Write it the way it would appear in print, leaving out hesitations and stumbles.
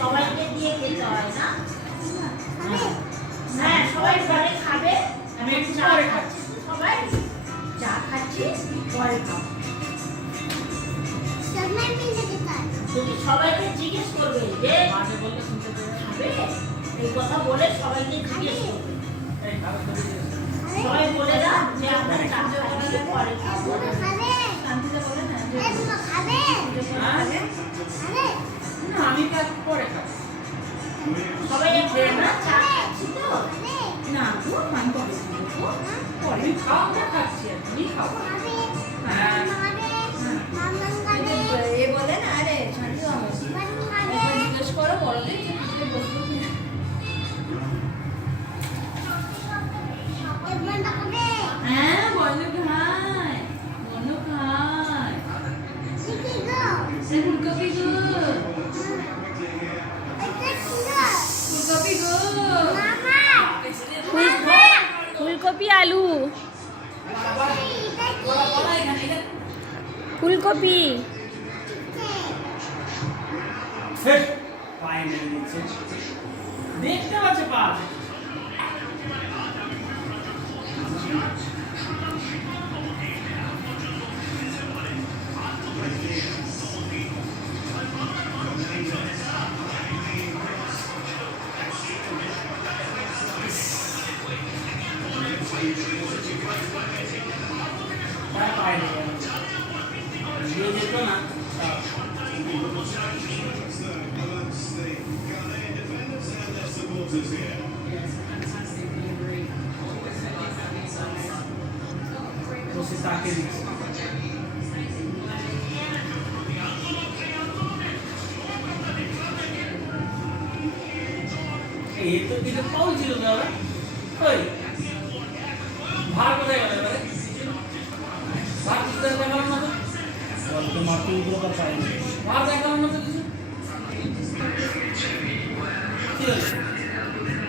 সবাইকে দিয়ে খেতে হয় না? হ্যাঁ, সবাই পরে খাবে। আমি চা খাচ্ছি, সবাই চা খাচ্ছি, পরে খাবো। তুমি সবাইকে জিজ্ঞেস করবে যে খাবে, এই কথা বলে সবাইকে জিজ্ঞেস করবে। সবাই বলে দাও যে আমরা চা খাচ্ছি, পরে খাবো। আমি কাজ পরে খাবো। সবাই এখন না চা খাচ্ছি তো না গো, আমি পরে খাও না, খাচ্ছি তুমি খাও। এ বলে না, আরে শান্তি জিজ্ঞেস করো বললে হ্যাঁ বলো খায়, বলো খায় ফুলকপি গো, ফুলকপি গো, ফুলকপি আলু, ফুলকপি দেখতে পাচ্ছে পা যেত না বসে তাকে দিচ্ছে এই তো দিকে পাউল ছিল দাদা, ওই ভার কোথায় গেল এবারে? ভার কিছু দেখালো না তো, তোমার তুলগুলো তো পাইনি। ভার দেখালো না তো কিছু, কি হয়েছে?